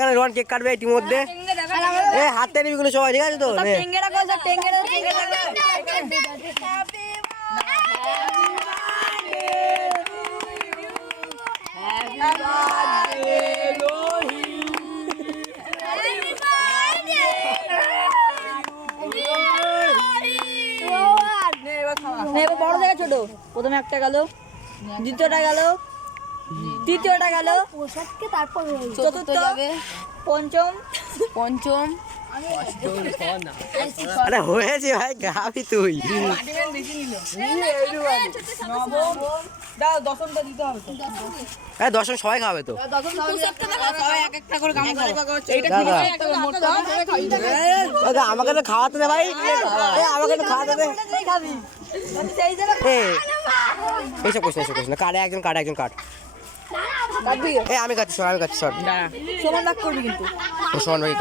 এখানে রোহন কেক কাটবে ইতিমধ্যে। এ হাতে নিবি গুলো সবাই, ঠিক আছে তো? বড় থেকে ছোট, প্রথমে একটা গেল, দ্বিতীয়টা গেল, তৃতীয়টা গেল, চতুর্থ, পঞ্চম, আরে হয়েছে ভাই, গাবি তুই। দশম সবাই খাবে তো। আমাকে তো খাওয়াতে দে ভাই, আমাকে তো খাওয়াতে দে। এইসব কোশ্চেন, এইসব কোশ্চেন কাটে একজন, কাটে একজন, কাট। আমি কাটছি, আমি কাটছি, সর। সমান ভাগ করবি কিন্তু। সমান ভাই।